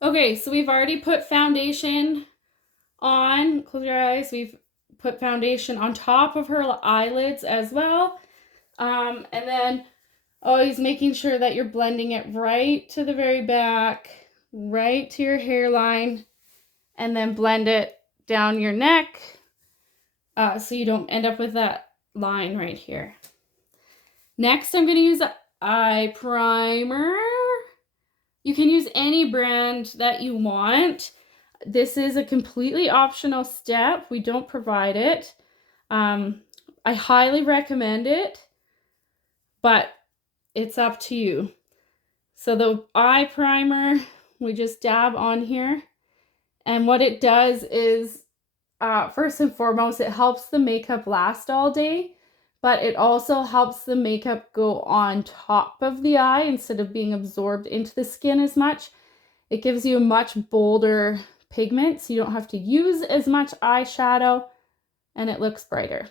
Okay, so we've already put foundation on. Close your eyes. We've put foundation on top of her eyelids as well. And then always making sure that you're blending it right to the very back, right to your hairline, and then blend it down your neck so you don't end up with that line right here. Next, I'm going to use eye primer. You can use any brand that you want. This is a completely optional step. We don't provide it. I highly recommend it, but it's up to you. So the eye primer, we just dab on here. And what it does is, first and foremost, it helps the makeup last all day, but it also helps the makeup go on top of the eye instead of being absorbed into the skin as much. It gives you a much bolder pigment, so you don't have to use as much eyeshadow, and it looks brighter.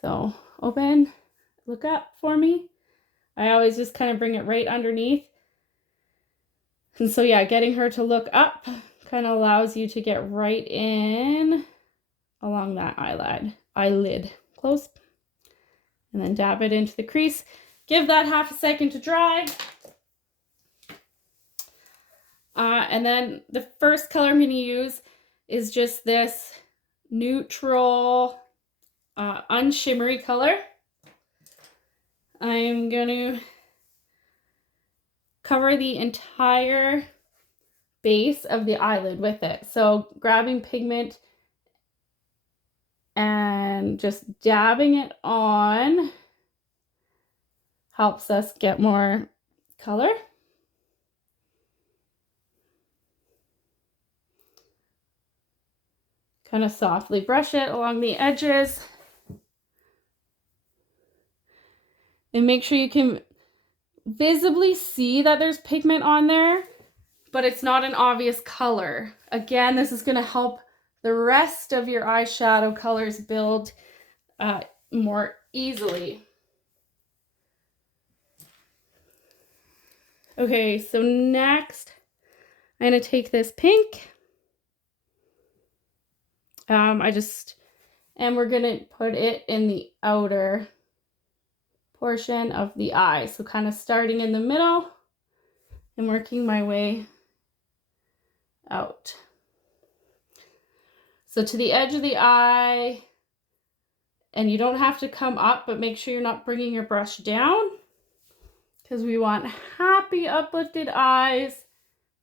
So open, look up for me. I always just kind of bring it right underneath. And so yeah, getting her to look up kind of allows you to get right in along that eyelid. Close. And then dab it into the crease. Give that half a second to dry. And then the first color I'm going to use is just this neutral, unshimmery color. I'm going to cover the entire base of the eyelid with it. So grabbing pigment and just dabbing it on helps us get more color. Kind of softly brush it along the edges. And make sure you can visibly see that there's pigment on there, but it's not an obvious color. Again, this is going to help the rest of your eyeshadow colors build more easily. Okay, so next I'm going to take this pink. And we're going to put it in the outer portion of the eye. So kind of starting in the middle and working my way out. So to the edge of the eye, and you don't have to come up, but make sure you're not bringing your brush down because we want happy uplifted eyes,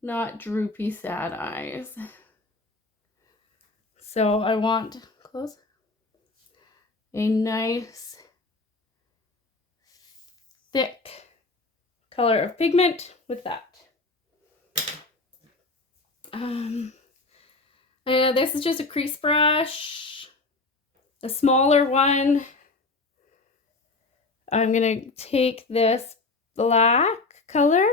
not droopy sad eyes. So I want, close, a nice thick color of pigment with that. And this is just a crease brush, a smaller one. I'm gonna take this black color.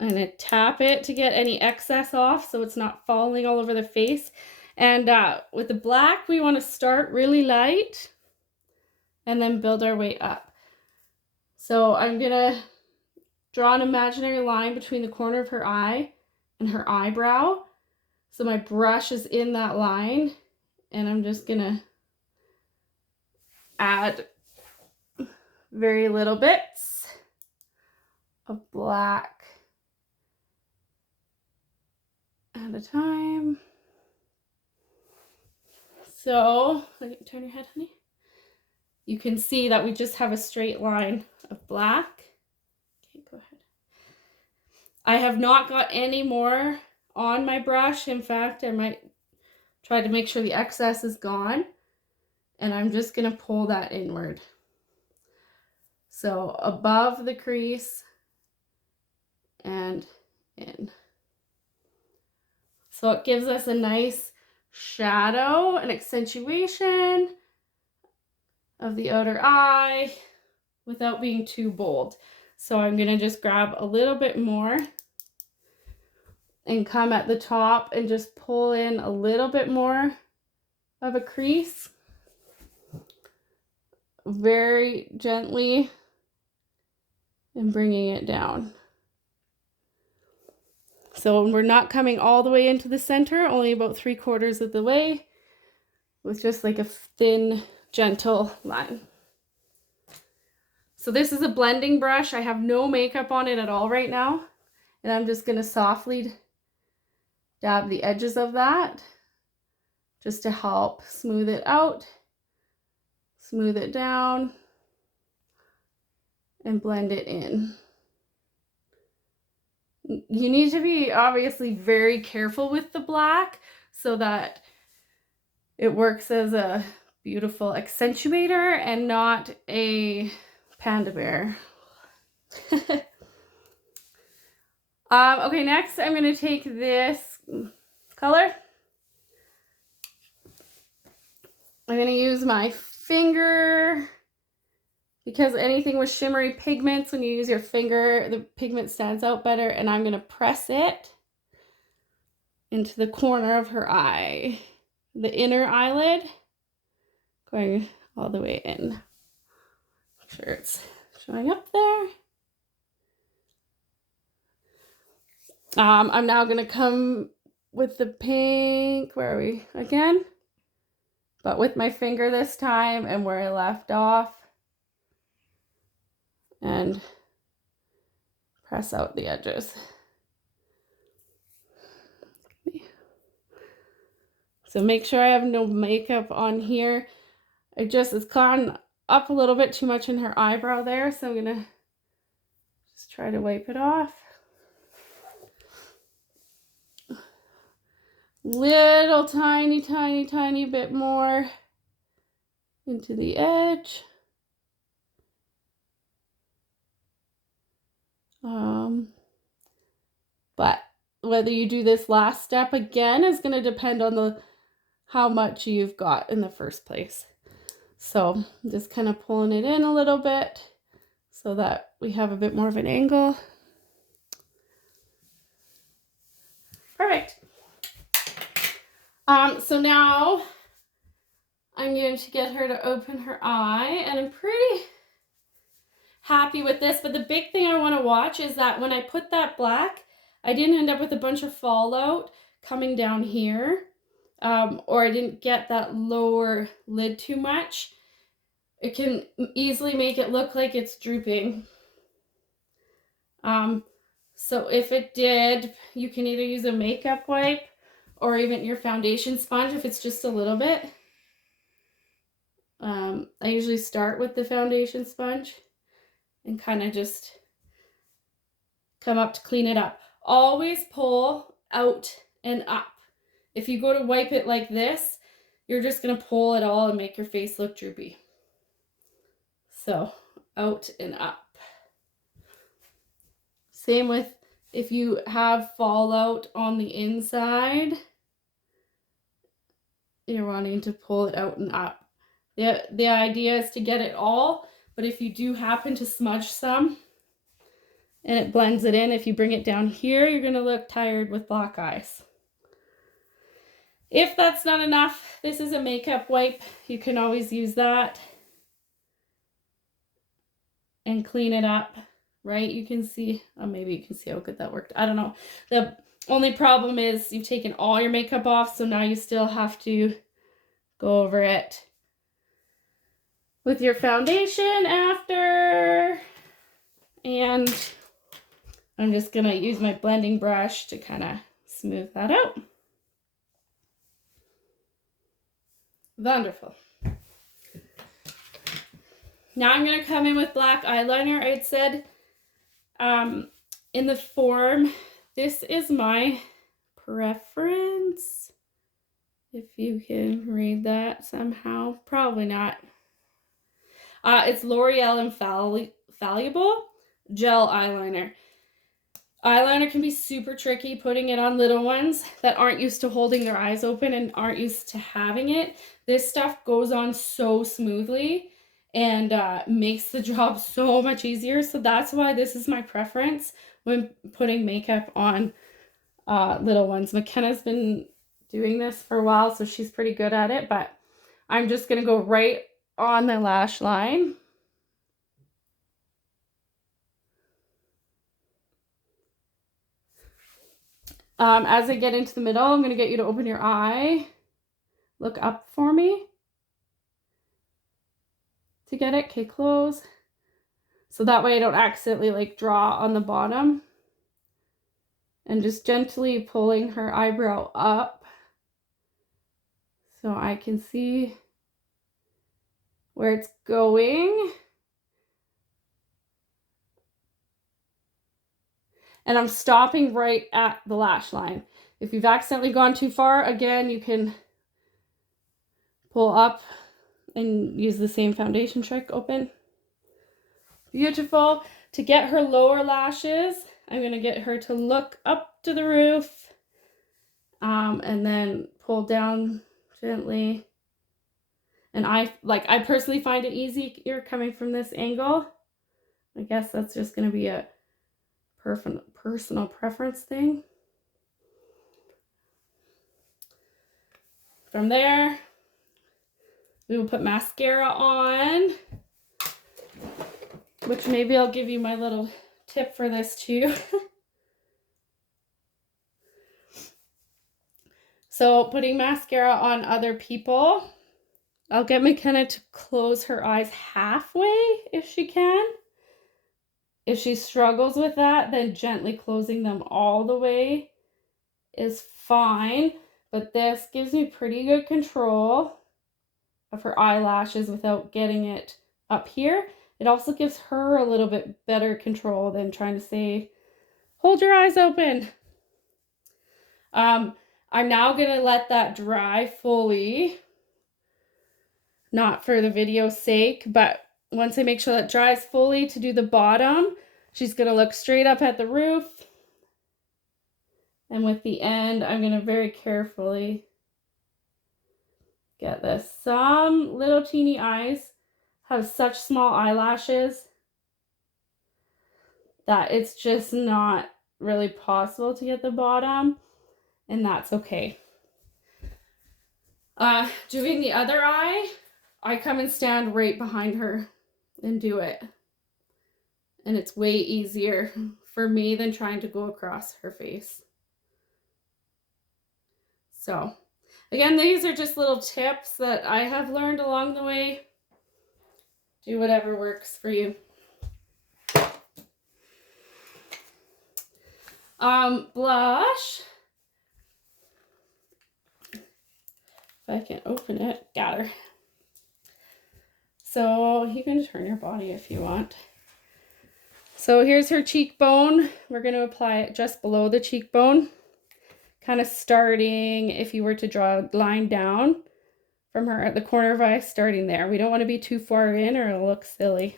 I'm gonna tap it to get any excess off so it's not falling all over the face. And with the black, we want to start really light and then build our way up. So I'm gonna draw an imaginary line between the corner of her eye and her eyebrow. So my brush is in that line, and I'm just gonna add very little bits of black at a time. So, turn your head, honey. You can see that we just have a straight line of black. Okay, go ahead. I have not got any more on my brush. In fact, I might try to make sure the excess is gone. And I'm just going to pull that inward. So above the crease and in. So it gives us a nice shadow and accentuation of the outer eye without being too bold. So I'm going to just grab a little bit more and come at the top and just pull in a little bit more of a crease. Very gently and bringing it down. So we're not coming all the way into the center, only about 3/4 of the way, with just like a thin, gentle line. So this is a blending brush. I have no makeup on it at all right now. And I'm just going to softly dab the edges of that just to help smooth it out, smooth it down, and blend it in. You need to be obviously very careful with the black so that it works as a beautiful accentuator and not a panda bear. Okay, next I'm going to take this color. I'm going to use my finger because anything with shimmery pigments, when you use your finger, the pigment stands out better, and I'm going to press it into the corner of her eye, the inner eyelid, going all the way in. Make sure it's showing up there. I'm now going to come with the pink, where are we again? But with my finger this time and where I left off, and press out the edges. So make sure I have no makeup on here. It's gone up a little bit too much in her eyebrow there, so I'm gonna just try to wipe it off. Little tiny bit more into the edge. But whether you do this last step again is going to depend on how much you've got in the first place. So I'm just kind of pulling it in a little bit so that we have a bit more of an angle. Perfect. So now I'm going to get her to open her eye, and I'm pretty happy with this, but the big thing I want to watch is that when I put that black, I didn't end up with a bunch of fallout coming down here, or I didn't get that lower lid too much. It can easily make it look like it's drooping. So if it did, you can either use a makeup wipe or even your foundation sponge if it's just a little bit. I usually start with the foundation sponge and kind of just come up to clean it up. Always pull out and up. If you go to wipe it like this, you're just going to pull it all and make your face look droopy. So out and up. Same with if you have fallout on the inside, you're wanting to pull it out and up. The idea is to get it all, but if you do happen to smudge some and it blends it in, if you bring it down here, you're going to look tired with black eyes. If that's not enough, this is a makeup wipe. You can always use that and clean it up, right? You can see, maybe you can see how good that worked. I don't know. The only problem is you've taken all your makeup off, so now you still have to go over it with your foundation after. And I'm just going to use my blending brush to kind of smooth that out. Wonderful. Now I'm going to come in with black eyeliner. I had said in the form, this is my preference. If you can read that somehow. Probably not. It's L'Oreal Infallible Gel Eyeliner. Eyeliner can be super tricky putting it on little ones that aren't used to holding their eyes open and aren't used to having it. This stuff goes on so smoothly and makes the job so much easier. So that's why this is my preference when putting makeup on little ones. McKenna's been doing this for a while, so she's pretty good at it, but I'm just going to go right on the lash line. As I get into the middle, I'm going to get you to open your eye. Look up for me to get it. Okay, close. So that way I don't accidentally like draw on the bottom. And just gently pulling her eyebrow up so I can see where it's going. And I'm stopping right at the lash line. If you've accidentally gone too far, again, you can pull up and use the same foundation trick. Open. Beautiful. To get her lower lashes, I'm going to get her to look up to the roof and then pull down gently. And I personally find it easier coming from this angle. I guess that's just going to be a personal preference thing. From there, we will put mascara on, which maybe I'll give you my little tip for this too. So putting mascara on other people, I'll get McKenna to close her eyes halfway if she can. If she struggles with that, then gently closing them all the way is fine. But this gives me pretty good control of her eyelashes without getting it up here. It also gives her a little bit better control than trying to say, hold your eyes open. I'm now going to let that dry fully. Not for the video's sake, but once I make sure that dries fully to do the bottom, she's going to look straight up at the roof. And with the end, I'm going to very carefully get this. Some little teeny eyes have such small eyelashes that it's just not really possible to get the bottom, and that's okay. Doing the other eye, I come and stand right behind her and do it. And it's way easier for me than trying to go across her face. So, again, these are just little tips that I have learned along the way. Do whatever works for you. Blush. If I can open it, got her. So you can turn your body if you want. So here's her cheekbone. We're going to apply it just below the cheekbone. Kind of starting, if you were to draw a line down from her at the corner of eye, starting there. We don't want to be too far in or it'll look silly.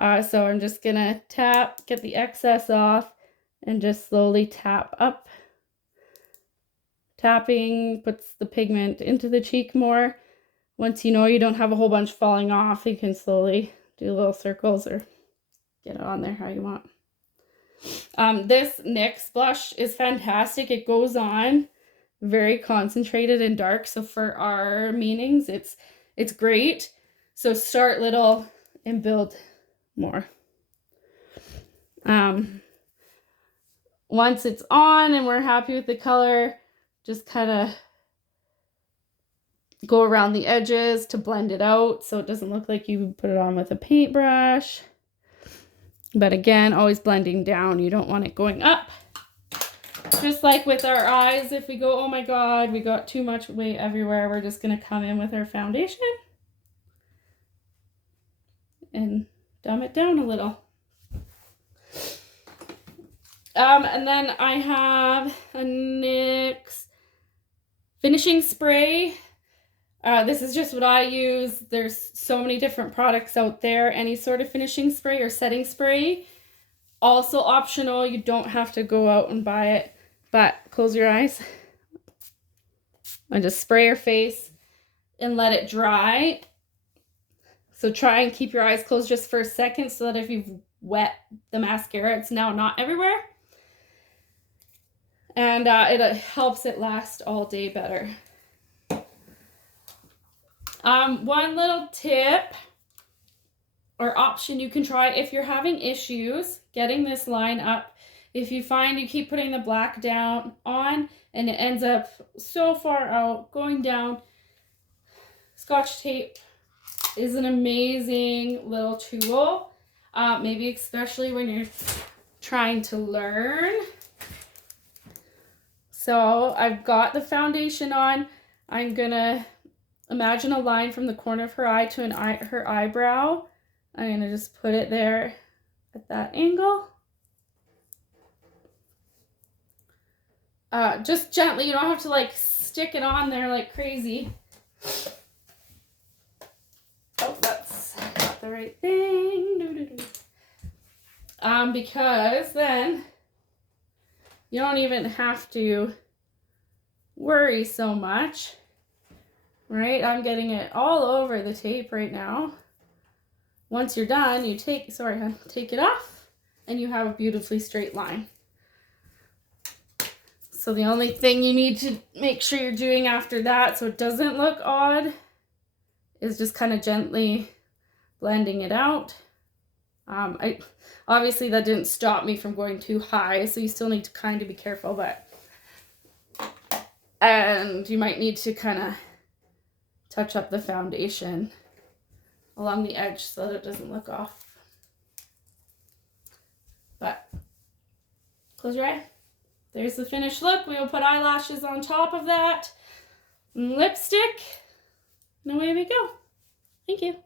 So I'm just going to tap, get the excess off, and just slowly tap up. Tapping puts the pigment into the cheek more. Once you know you don't have a whole bunch falling off, you can slowly do little circles or get it on there how you want. This NYX blush is fantastic. It goes on very concentrated and dark. So for our meanings, it's great. So start little and build more. Once it's on and we're happy with the color, just kind of go around the edges to blend it out so it doesn't look like you put it on with a paintbrush. But again, always blending down. You don't want it going up. Just like with our eyes, if we go, oh my God, we got too much weight everywhere, we're just going to come in with our foundation and dumb it down a little. And then I have a NYX finishing spray. This is just what I use. There's so many different products out there. Any sort of finishing spray or setting spray. Also optional. You don't have to go out and buy it. But close your eyes. And just spray your face and let it dry. So try and keep your eyes closed just for a second so that if you've wet the mascara, it's now not everywhere. And it helps it last all day better. One little tip or option you can try if you're having issues getting this line up if you find you keep putting the black down on and it ends up so far out going down, Scotch tape is an amazing little tool, maybe especially when you're trying to learn. So I've got the foundation on. I'm gonna imagine a line from the corner of her eye to her eyebrow. I'm gonna just put it there at that angle. Just gently, you don't have to like stick it on there like crazy. Oh, that's not the right thing. Because then you don't even have to worry so much, right? I'm getting it all over the tape right now. Once you're done, you take it off and you have a beautifully straight line. So the only thing you need to make sure you're doing after that so it doesn't look odd is just kind of gently blending it out. Obviously that didn't stop me from going too high, so you still need to kind of be careful, and you might need to kind of touch up the foundation along the edge so that it doesn't look off. But close your eye. There's the finished look. We will put eyelashes on top of that, lipstick, and away we go. Thank you.